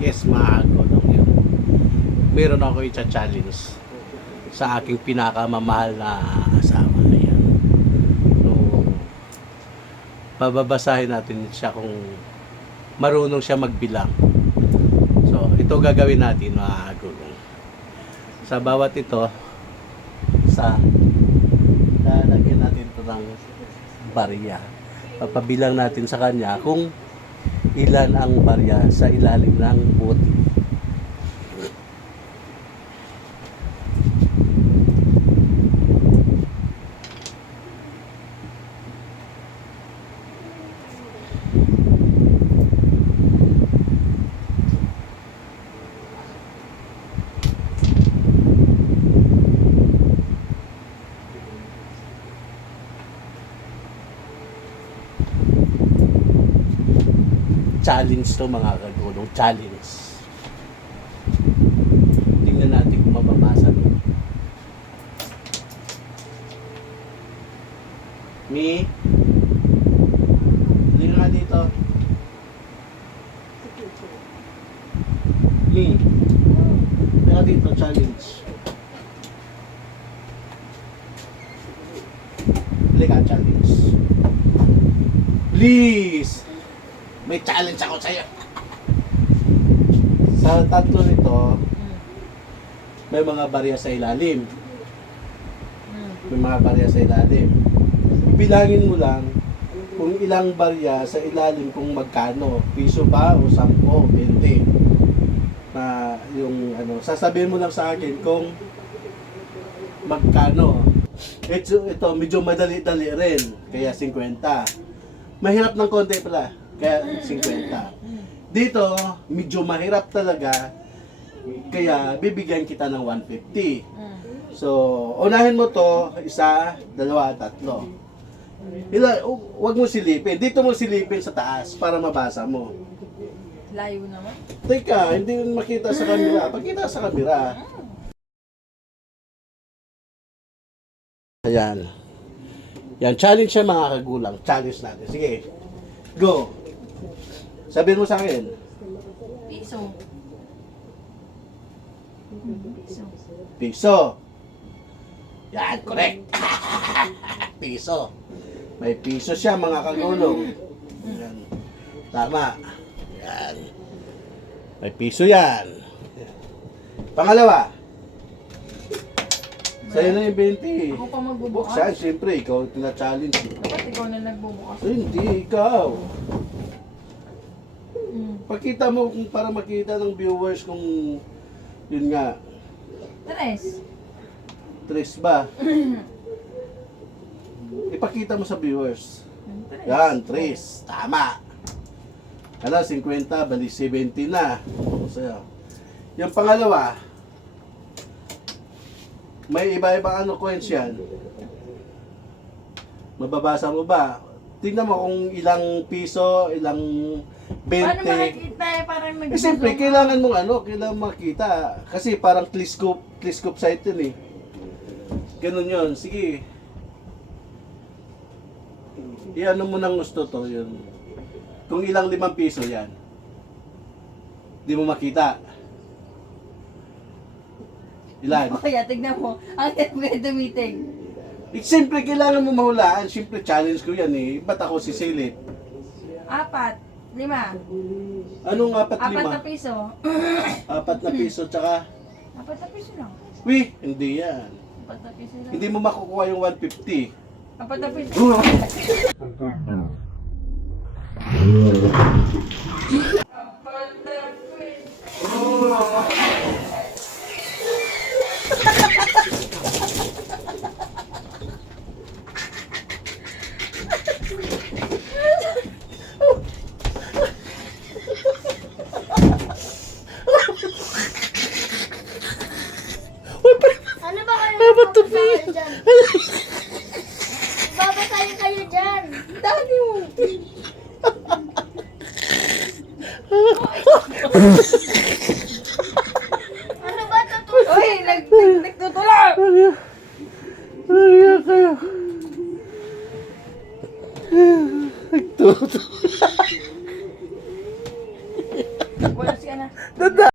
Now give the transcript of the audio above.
Yes, maago lang yun. Meron ako i-challenge sa aking pinakamamahal na asawa. Ayan. So, pababasahin natin siya kung marunong siya magbilang. So, ito gagawin natin mga gulong. Sa bawat ito, lalagyan natin ito ng barya. Papabilang natin sa kanya kung ilan ang barya sa ilalim ng bote. Challenge to mga kagulong, challenge. Tingnan natin kung mababasa mo. Mi, tingnan nga dito. Mi, tingnan nga dito, challenge. Halika, challenge. Please! May challenge ako sa'yo. Sa tatlo nito, may mga barya sa ilalim. May mga barya sa ilalim. Bilangin mo lang kung ilang barya sa ilalim kung magkano. Piso ba o 10, 20. Na yung ano, sasabihin mo lang sa akin kung magkano. Ito medyo madali-dali rin. Kaya 50. Mahirap ng konti pala. Kaya 50. Dito, medyo mahirap talaga. Kaya bibigyan kita ng 150. So, unahin mo to, 1, 2, 3. Huwag mo silipin. Dito mo silipin sa taas para mabasa mo. Layo naman. Teka, hindi makita sa camera. Pagkita sa camera. Ayan. Yan, challenge siya mga kagulang. Challenge natin. Sige. Go. Sabihin mo sa akin. Piso. Piso. Piso. Yan, correct. Piso. May piso siya mga kagulong. Yan. Tama. Yan. May piso yan. Pangalawa. Sa'yo na yung 20. Ako pa magbubukas. Buksan, siyempre, ikaw tina-challenge. Dapat ikaw na nagbubukas. Hindi, ikaw. Pakita mo kung para makita ng viewers kung yun nga. 3. 3 ba? Ipakita mo sa viewers. 3. Yan, 3. Tama. Ano, 50, bali 70 na. So, yung pangalawa, may iba-ibang ano coins yan. Mababasa mo ba? Tingnan mo kung ilang piso, ilang 20. Paano makikita eh? Parang Siyempre, kailangan mong kailangan makita. Kasi parang telescope sight yun eh. Ganun yun. Sige. I-ano mo ng gusto to yun. Kung ilang 5 piso yan. Di mo makita. Ilan? Kaya tignan mo. Ang kaya dumitig. Siyempre, kailangan mo mahulaan. Siyempre, challenge ko yan eh. Ba't ako sisilip? 4. 5. Anong 4, 4 na 5? piso. 4 na piso, tsaka... 4 na piso lang. Wih, hindi yan. 4 na piso lang. Hindi mo makukuha yung 150. 4 na piso. Ano ba kayo magpapasahan dyan? Babasahin kayo dyan. Dami mo. Ano ba tutulog? Uy, nagtutulog. Ano kayo? Nagtutulog. Buenos ka na. Dada.